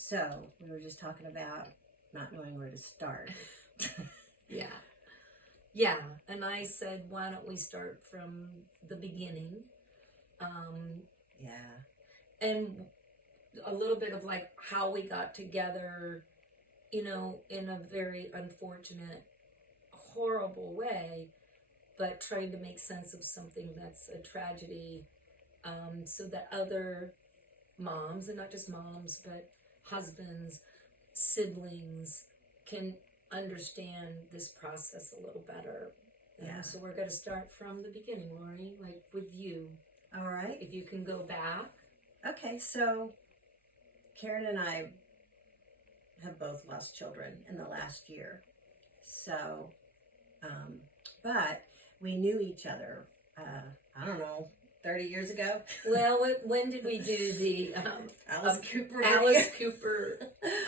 So we were just talking about not knowing where to start. Yeah. Yeah. And I said, why don't we start from the beginning? Yeah. And a little bit of like how we got together, in a very unfortunate, horrible way, but trying to make sense of something that's a tragedy, so that other moms, and not just moms, but husbands, siblings, can understand this process a little better. Yeah. So we're going to start from the beginning, Lori, like with you. All right. If you can go back. Okay, so Karen and I have both lost children in the last year. So, but we knew each other, I don't know, 30 years ago. Well, when did we do the Alice Cooper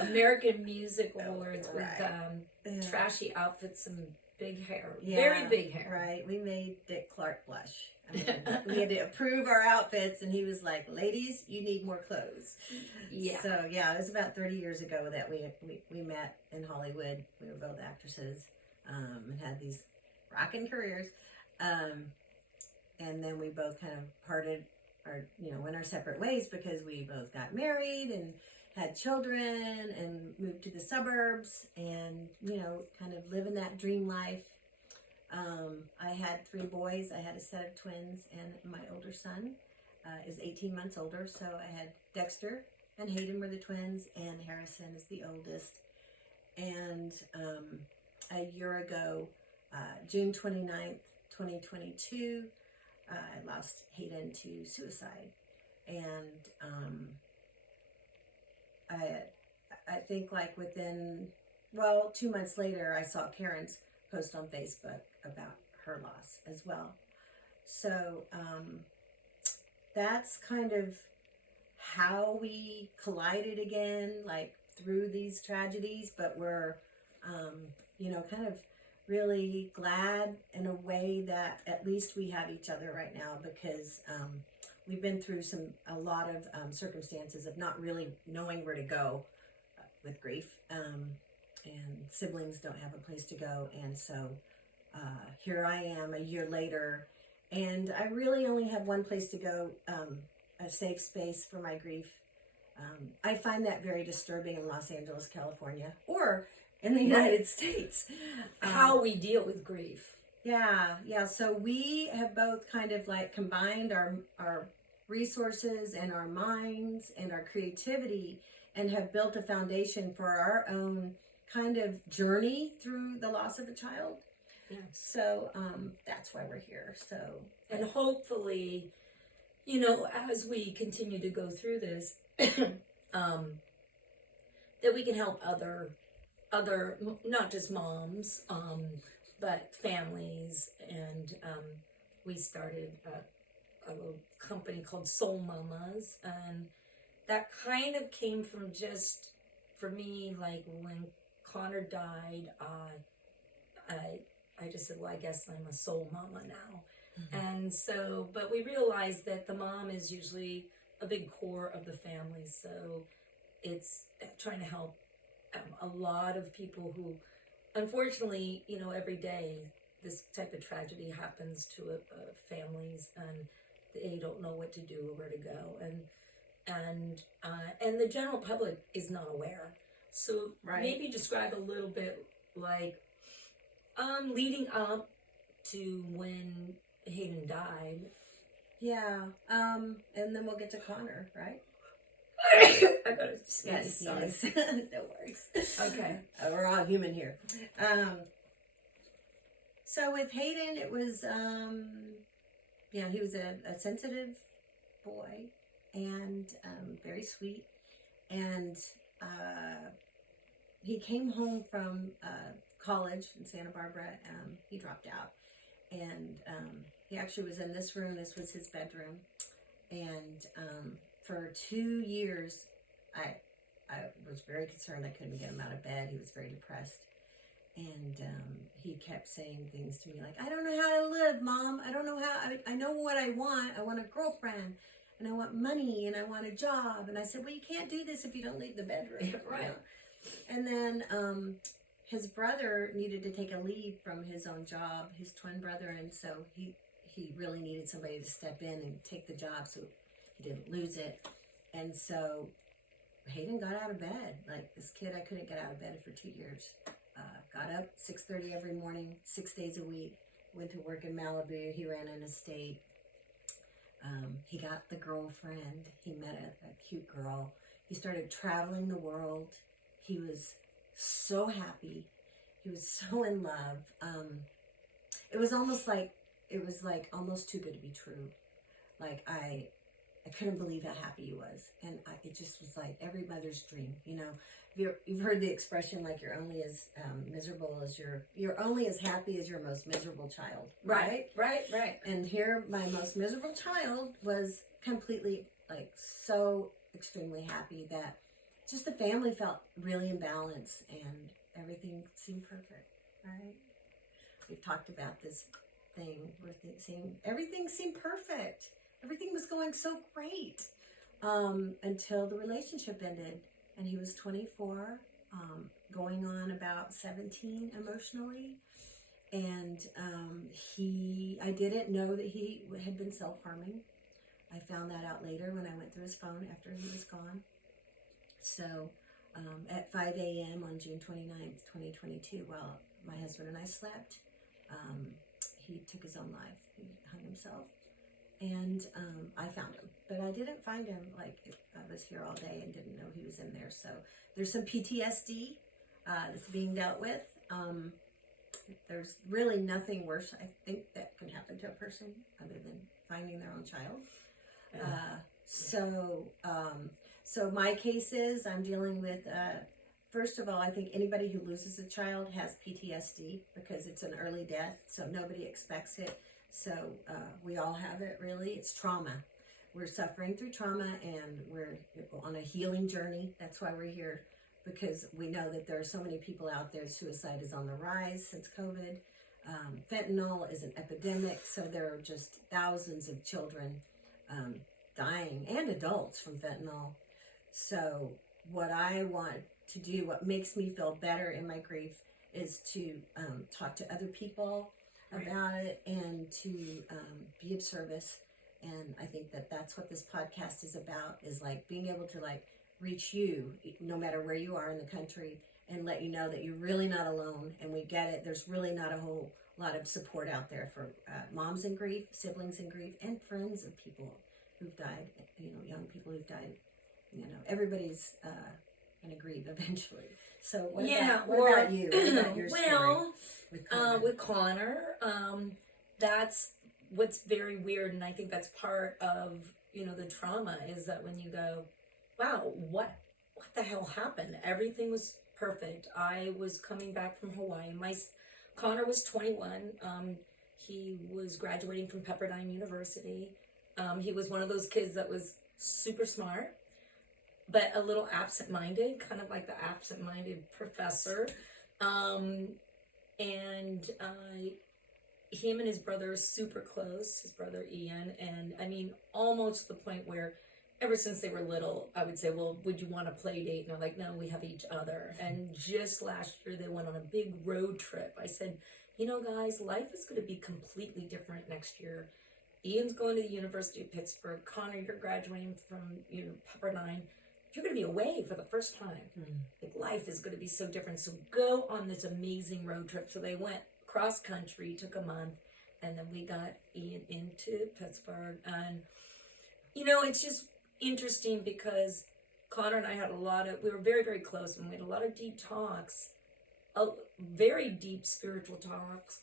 American Music Awards right. with trashy outfits and big hair, Yeah, very big hair. Right, we made Dick Clark blush. I mean, we had to approve our outfits, and he was like, "Ladies, you need more clothes." Yeah. So yeah, it was about 30 years ago that we met in Hollywood. We were both actresses, and had these rocking careers. And then we both kind of parted went our separate ways because we both got married and had children and moved to the suburbs and, kind of living that dream life. I had 3 boys. I had a set of twins, and my older son is 18 months older. So I had Dexter and Hayden were the twins, and Harrison is the oldest. And a year ago, June 29th, 2022, I lost Hayden to suicide. And I think like within, 2 months later, I saw Karen's post on Facebook about her loss as well. So that's kind of how we collided again, like through these tragedies, but we're, kind of really glad in a way that at least we have each other right now, because we've been through a lot of circumstances of not really knowing where to go with grief, and siblings don't have a place to go, and so here I am a year later, and I really only have one place to go, a safe space for my grief. I find that very disturbing in Los Angeles, California, or in the United States. How we deal with grief. Yeah. So we have both kind of like combined our resources and our minds and our creativity and have built a foundation for our own kind of journey through the loss of a child. Yeah. So that's why we're here. So, and hopefully, as we continue to go through this, that we can help other, not just moms, but families. And we started a little company called Soul Mamas, and that kind of came from just, for me, like when Connor died, I just said, well, I guess I'm a soul mama now. Mm-hmm. And so, but we realized that the mom is usually a big core of the family. So it's trying to help a lot of people who, unfortunately, every day this type of tragedy happens to families, and they don't know what to do or where to go. And the general public is not aware. So maybe describe a little bit like leading up to when Hayden died. Yeah, and then we'll get to Connor, right? I gotta sneeze. Yes. No worries. Okay. We're all human here. So with Hayden, it was, he was a sensitive boy and very sweet. And he came home from college in Santa Barbara. He dropped out. And he actually was in this room. This was his bedroom. And for 2 years, I was very concerned I couldn't get him out of bed. He was very depressed. And he kept saying things to me like, I don't know how to live, Mom. I don't know how, I know what I want. I want a girlfriend. and I want money and I want a job. And I said, well, you can't do this if you don't leave the bedroom. Right. And then his brother needed to take a leave from his own job, his twin brother, and so he really needed somebody to step in and take the job so he didn't lose it. And so Hayden got out of bed. Like, this kid, I couldn't get out of bed for 2 years. Got up 6:30 every morning, 6 days a week. Went to work in Malibu. He ran an estate. He got the girlfriend. He met a cute girl. He started traveling the world. He was so happy. He was so in love. It was almost like, almost too good to be true. Like, I couldn't believe how happy he was. And it just was like every mother's dream, you know. You've heard the expression, like, you're only as miserable as you're only as happy as your most miserable child. Right. And here, my most miserable child was completely, like, so extremely happy that just the family felt really in balance and everything seemed perfect, right? We've talked about this thing where everything seemed perfect. Everything was going so great until the relationship ended. And he was 24, going on about 17 emotionally. And I didn't know that he had been self-harming. I found that out later when I went through his phone after he was gone. So at 5 a.m. on June 29th, 2022, while my husband and I slept, he took his own life. He hung himself. And I found him, but I didn't find him, like, I was here all day and didn't know he was in there. So there's some PTSD that's being dealt with. There's really nothing worse, I think, that can happen to a person other than finding their own child. So my case is I'm dealing with, first of all, I think anybody who loses a child has PTSD because it's an early death, so nobody expects it. So we all have it, really. It's trauma. We're suffering through trauma, and we're on a healing journey. That's why we're here, because we know that there are so many people out there. Suicide is on the rise since COVID. Fentanyl is an epidemic, so there are just thousands of children dying, and adults, from fentanyl. So what I want to do, what makes me feel better in my grief, is to talk to other people about it and to be of service. And I think that that's what this podcast is about, is like being able to, like, reach you no matter where you are in the country and let you know that you're really not alone, and we get it. There's really not a whole lot of support out there for moms in grief, siblings in grief, and friends of people who've died, you know, young people who've died. You know, everybody's going to grieve eventually. So what about you? What about your story with Connor? That's what's very weird, and I think that's part of, you know, the trauma, is that when you go, wow, what the hell happened? Everything was perfect. I was coming back from Hawaii. Connor was 21. He was graduating from Pepperdine University. He was one of those kids that was super smart, but a little absent-minded, kind of like the absent-minded professor. Him and his brother are super close, his brother Ian, and I mean, almost to the point where ever since they were little, I would say, well, would you want a play date? And they're like, no, we have each other. And just last year, they went on a big road trip. I said, you know, guys, life is going to be completely different next year. Ian's going to the University of Pittsburgh. Connor, you're graduating from Pepperdine. You're going to be away for the first time. Like, life is going to be so different. So go on this amazing road trip. So they went cross country, took a month, and then we got Ian into Pittsburgh. And, you know, it's just interesting because Connor and I had we were very, very close, and we had a lot of deep talks, very deep spiritual talks.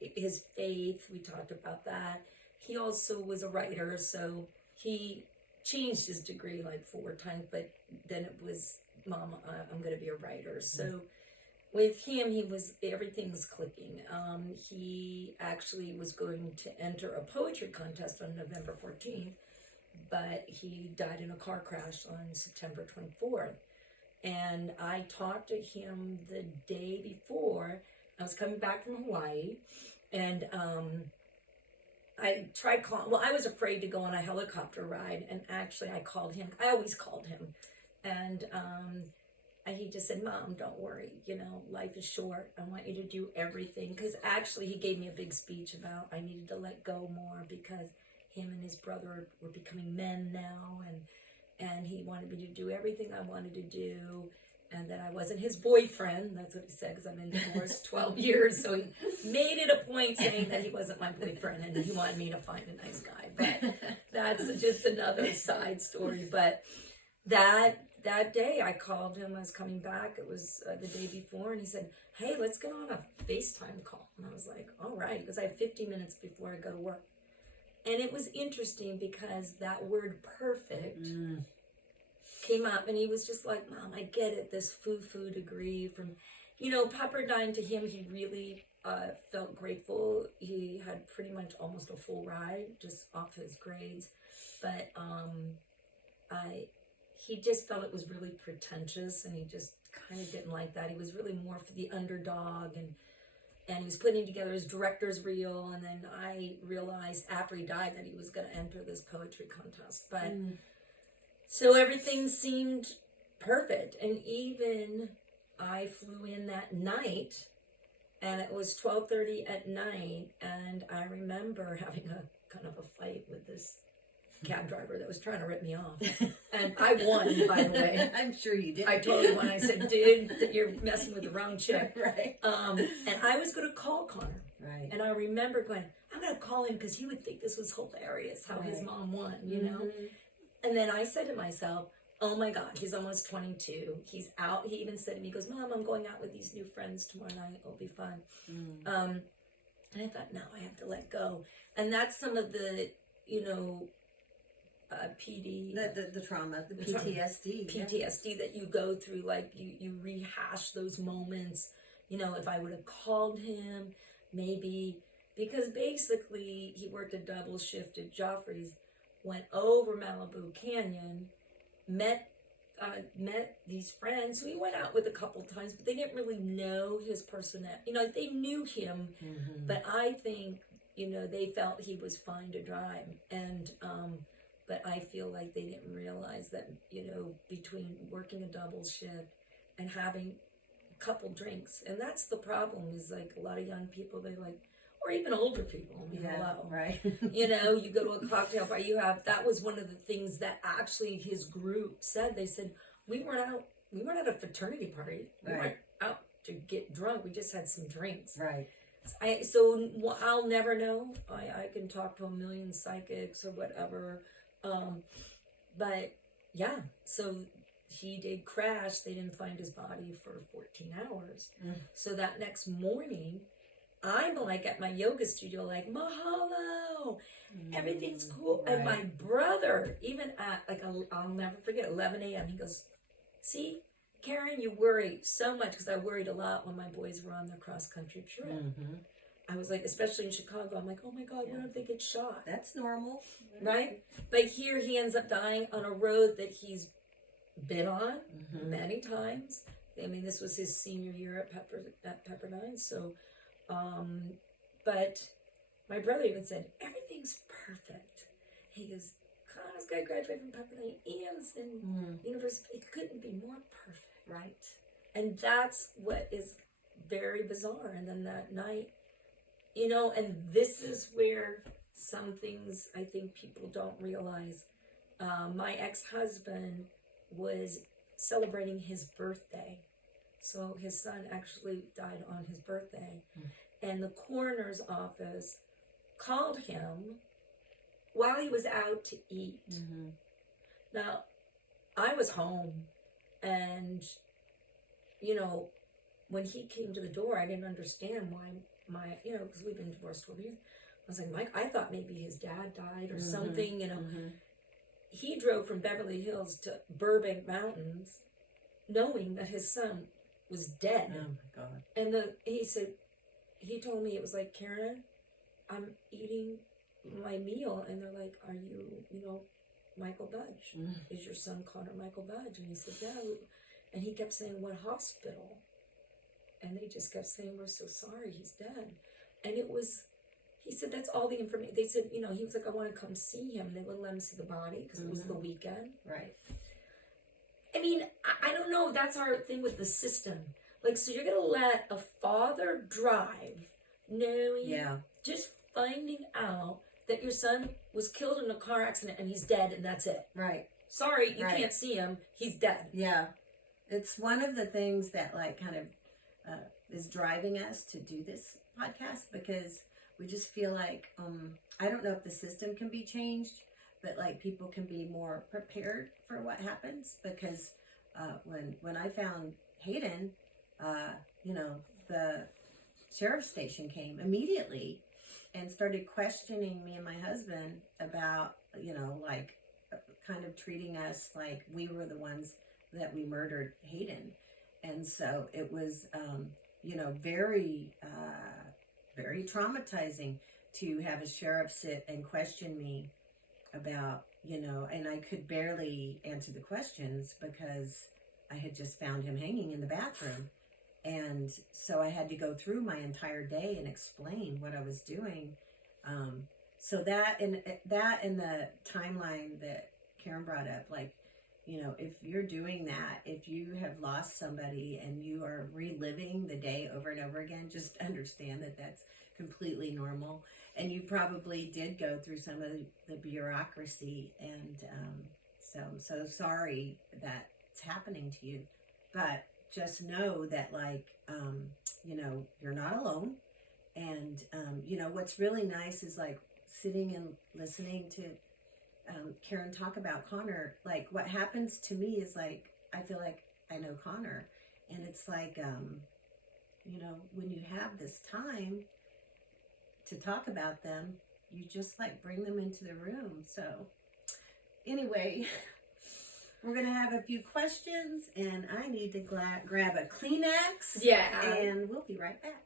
His faith, we talked about that. He also was a writer, so he changed his degree like 4 times, but then it was, Mom, I'm going to be a writer. So with him, everything was clicking. He actually was going to enter a poetry contest on November 14th, but he died in a car crash on September 24th. And I talked to him the day before. I was coming back from Hawaii, and I tried calling. Well, I was afraid to go on a helicopter ride, and actually, I called him. I always called him, and he just said, "Mom, don't worry. You know, life is short. I want you to do everything." Because actually, he gave me a big speech about I needed to let go more because him and his brother were becoming men now, and he wanted me to do everything I wanted to do. And that I wasn't his boyfriend. That's what he said, because I've been divorced 12 years. So he made it a point saying that he wasn't my boyfriend and he wanted me to find a nice guy. But that's just another side story. But that day I called him. I was coming back. It was the day before. And he said, "Hey, let's get on a FaceTime call." And I was like, all right, because I have 50 minutes before I go to work. And it was interesting because that word perfect came up, and he was just like, "Mom, I get it, this foo-foo degree from," Pepperdine, to him, he really felt grateful. He had pretty much almost a full ride just off his grades, but he just felt it was really pretentious, and he just kind of didn't like that. He was really more for the underdog, and he was putting together his director's reel, and then I realized after he died that he was going to enter this poetry contest, but so everything seemed perfect. And even I flew in that night, and it was 12:30 at night, and I remember having a kind of a fight with this cab driver that was trying to rip me off. And I won, by the way. I'm sure you did. I totally won. I said, "Dude, you're messing with the wrong chick." Right. And I was going to call Connor. Right. And I remember going, I'm going to call him because he would think this was hilarious how his mom won, you know? And then I said to myself, oh my God, he's almost 22. He's out. He even said to me, he goes, "Mom, I'm going out with these new friends tomorrow night. It'll be fun." And I thought, no, I have to let go. And that's some of the, PD. The trauma, the PTSD. PTSD that you go through, like you rehash those moments. If I would have called him, maybe, because basically he worked a double shift at Joffrey's, went over Malibu Canyon, met these friends who he went out with a couple times, but they didn't really know his personality. They knew him, but I think, they felt he was fine to drive. And, but I feel like they didn't realize that, between working a double shift and having a couple drinks, and that's the problem, is like a lot of young people, they like, or even older people, hello. Right. You go to a cocktail bar, that was one of the things that actually his group said. They said, we weren't at a fraternity party. We weren't out to get drunk. We just had some drinks. Right. So I'll never know. I can talk to a million psychics or whatever. But yeah, so he did crash. They didn't find his body for 14 hours. So that next morning, I'm like at my yoga studio, like, "Mahalo, everything's cool." Right. And my brother, even at I'll never forget, 11 a.m., he goes, "See, Karen, you worry so much," because I worried a lot when my boys were on their cross country trip. I was like, especially in Chicago, I'm like, oh my God, what if they get shot? That's normal. Right? But here he ends up dying on a road that he's been on many times. I mean, this was his senior year at Pepperdine. So, but my brother even said, everything's perfect. He goes, Connor's going to graduate from Pepperdine, Ian's in university. It couldn't be more perfect. Right. And that's what is very bizarre. And then that night, and this is where some things I think people don't realize. My ex-husband was celebrating his birthday. So his son actually died on his birthday. And the coroner's office called him while he was out to eat. Now, I was home, and, when he came to the door, I didn't understand why because we've been divorced 12 years. I was like, Mike, I thought maybe his dad died or something, He drove from Beverly Hills to Burbank Mountains knowing that his son was dead. Oh my God. And he told me, it was like, Karen, I'm eating my meal, and they're like, are you, Michael Budge? Is your son Connor Michael Budge? And he said, yeah. And he kept saying, what hospital? And they just kept saying, we're so sorry, he's dead. And He said that's all the information. They said, you know, he was like, I want to come see him. They wouldn't let him see the body because it was the weekend. Right. I mean, I don't know. That's our thing with the system. Like, so you're going to let a father drive knowing, just finding out that your son was killed in a car accident and he's dead and that's it. Right. Sorry, you can't see him. He's dead. Yeah. It's one of the things that like kind of is driving us to do this podcast, because we just feel like, I don't know if the system can be changed, but like people can be more prepared for what happens, because when I found Hayden, you know, the sheriff's station came immediately and started questioning me and my husband about, you know, like kind of treating us like we were the ones that we murdered Hayden. And so it was, you know, very, very traumatizing to have a sheriff sit and question me about, you know, and I could barely answer the questions because I had just found him hanging in the bathroom. And so I had to go through my entire day and explain what I was doing. So that and the timeline that Karen brought up, like, you know, if you're doing that, if you have lost somebody and you are reliving the day over and over again, just understand that that's completely normal. And you probably did go through some of the bureaucracy. And so I'm so sorry that it's happening to you. But just know that, like, you know, you're not alone. And, you know, what's really nice is like sitting and listening to Karen talk about Connor. Like, what happens to me is like, I feel like I know Connor. And it's like, you know, when you have this time to talk about them, you just like bring them into the room. So anyway, we're going to have a few questions and I need to grab a Kleenex. Yeah. And we'll be right back.